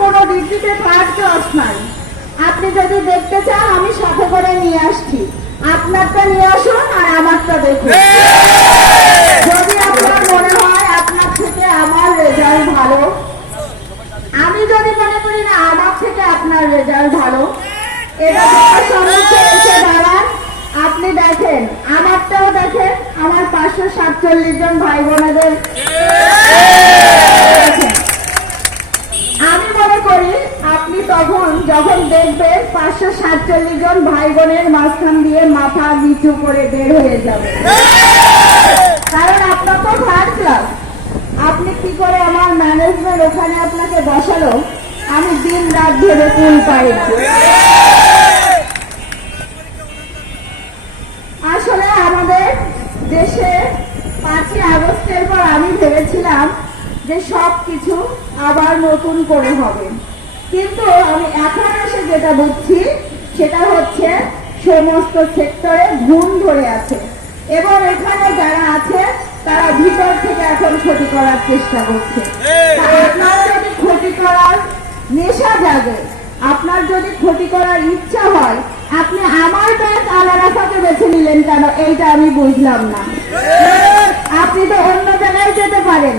কোনো ডিগ্রিতে part class নাই। আপনি যদি দেখতে চান, আমি সাথে করে নিয়ে আসছি। আপনারটা নিয়ে আসুন আর আমারটা দেখুন। যদি আপনার মনে হয় আপনার থেকে আমার রেজাল্ট ভালো, আমি যদি মনে করি না আমার থেকে আপনার রেজাল্ট ভালো আপনি দেখেন, আমারটাও দেখেন, আমার পাঁচশো সাতচল্লিশ জন ভাই বোনেদের তখন যখন দেখবেন পাঁচশো সাতচল্লিশ জন ভাই বোনের মাঝখান দিয়ে মাথা নিচু করে বের হয়ে যাবে। কারণ আপনার তো থার্ড ক্লাস আপনি কি করে আমার ম্যানেজমেন্ট ওখানে আপনাকে বসালো? আমি দিন রাত ভেবে কুল পাই। আসলে আমাদের দেশে পাঁচই আগস্টের পর আমি ভেবেছিলাম যে সব কিছু আবার নতুন করে হবে। কিন্তু আমি এখন এসে যেটা বুঝছি সেটা হচ্ছে সমস্ত সেক্টরে ঘুম ধরে আছে। এবং এখানে যারা আছে তারা ভিতর থেকে এখন ক্ষতি করার চেষ্টা করছে। আপনার যদি ক্ষতি করার নেশা জাগে আপনার যদি ক্ষতি করার ইচ্ছা হয় আপনি আমার ব্যাংক আলারাফাকে বেছে নিলেন কেন? এইটা আমি বুঝলাম না। আপনি তো অন্য জায়গায় যেতে পারেন।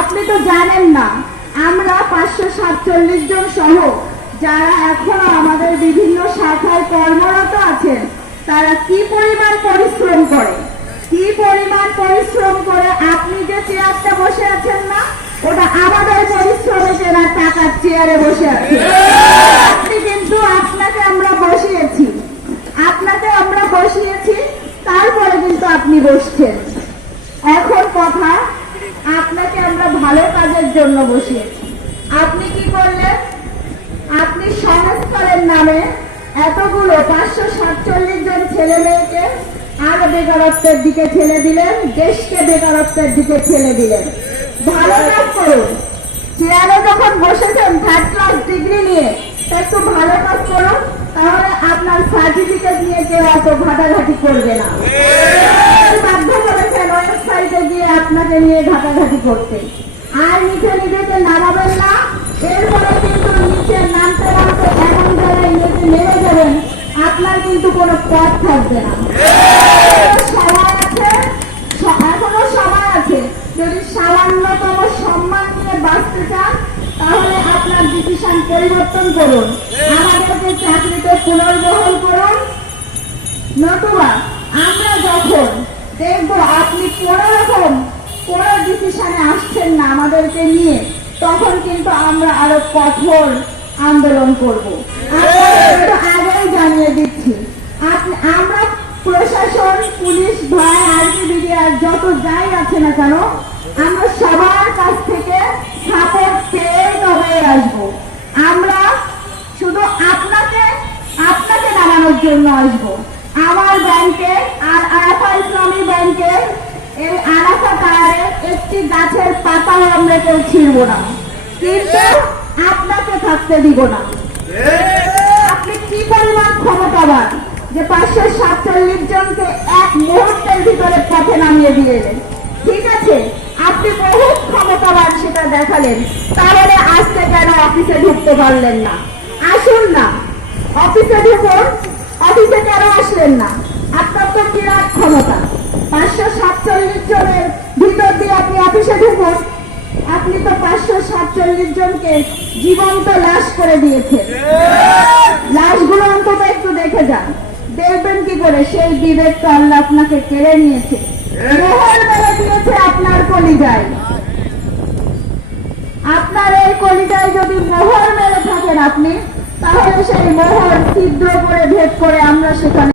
আপনি তো জানেন না আমরা পাঁচশো সাতচল্লিশ জন সহ যারা এখনও আমাদের বিভিন্ন শাখায় কর্মরত আছেন, তারা কি পরিমাণ পরিশ্রম করে? কি পরিমাণ পরিশ্রম করে আপনি যে চেয়ারটা বসে আছেন না, ওটা আমাদের পরিশ্রমে কেনা টাকার চেয়ারে বসে আছে। আপনি কিন্তু আপনাকে আমরা বসিয়েছি। আপনাকে আমরা বসিয়েছি, তারপরে কিন্তু আপনি বসছেন এখন কথা আপনাকে আমরা ভালো কাজের জন্য বসিয়েছি। আপনি কি করলেন? আপনি সংস্কারের নামে এতগুলো পাঁচশো সাতচল্লিশ জন ছেলে মেয়েকে আরও বেকারত্বের দিকে ঠেলে দিলেন দেশকে বেকারত্বের দিকে ঠেলে দিলেন। ভালো কাজ করুন। চেয়ারে যখন বসেছেন থার্ড ক্লাস ডিগ্রি নিয়ে তা একটু ভালো কাজ করুন তাহলে আপনার সার্টিফিকেট নিয়ে কেউ এত ঘাটাঘাটি করবে না। বাধ্য করেছেন ওয়েবসাইটে গিয়ে আপনাকে নিয়ে ঘাটাঘাটি করতে। আর নিচে নিজেকে নামাবেন না এরপরে কিন্তু নিচে নামতে নামতে এমন জায়গায় নিচে নেমে যাবেন আপনার কিন্তু কোনো পথ থাকবে না। এখনও সময় আছে। যদি সামান্যতম সম্মান নিয়ে বাঁচতে চান, তাহলে আপনার ডিসিশন পরিবর্তন করুন। আমাদেরকে চাকরিতে পুনর্বহল করুন। নতুবা আমরা যখন দেখব আপনি কোন রকম কোন ডিসিশনে আসছেন না আমাদেরকে নিয়ে, তখন কিন্তু আমরা আরও কঠোর আন্দোলন করব। আগেই জানিয়ে দিচ্ছি আমরা প্রশাসন, পুলিশ, ভাই আরটিবিডি আর যত যাই আছে না কেন, আমরা সবার কাছ থেকে সাপোর্ট পেয়ে তবে আসব। আমরা শুধু আপনাকে আপনাকে নামানোর জন্য আসব। আমার ব্যাংকে আর আরাফা ইসলামী ব্যাংকে এই আরাফা টায়ারে একটি গাছের পাতাও আমরা কেউ ছিড়ব না। কিন্তু আপনাকে থাকতে দিব না। আপনি কি পরিমাণ ক্ষমতাবান যে পাঁচশো সাতচল্লিশ জনকে এক মুহূর্তের ভিতরে পথে নামিয়ে দিলেন ঠিক আছে, আপনি বহু ক্ষমতাবান সেটা দেখালেন। তাহলে আজকে কেন অফিসে ঢুকতে পারলেন না? আসুন না। অফিসে ঢুকুন, অফিসে কেন আসলেন না? আপনার তো বিরাট ক্ষমতা। পাঁচশো সাতচল্লিশ জনের ভিতর দিয়ে আপনি অফিসে ঢুকুন আপনি তো পাঁচশো সাতচল্লিশ জনকে জীবন্ত লাশ করে লাশগুলো অন্তত একটু দেখে যান। দেখবেন কি করে? সেই বিবেক তো আল্লাহ আপনাকে কেড়ে নিয়েছে। মোহর মেরে দিয়েছে আপনার কলিজায়। আপনার এই কলিজায় যদি মোহর মেরে থাকেন আপনি, তাহলে সেই মোহর ছিদ্র করে ভেদ করে আমরা সেখানে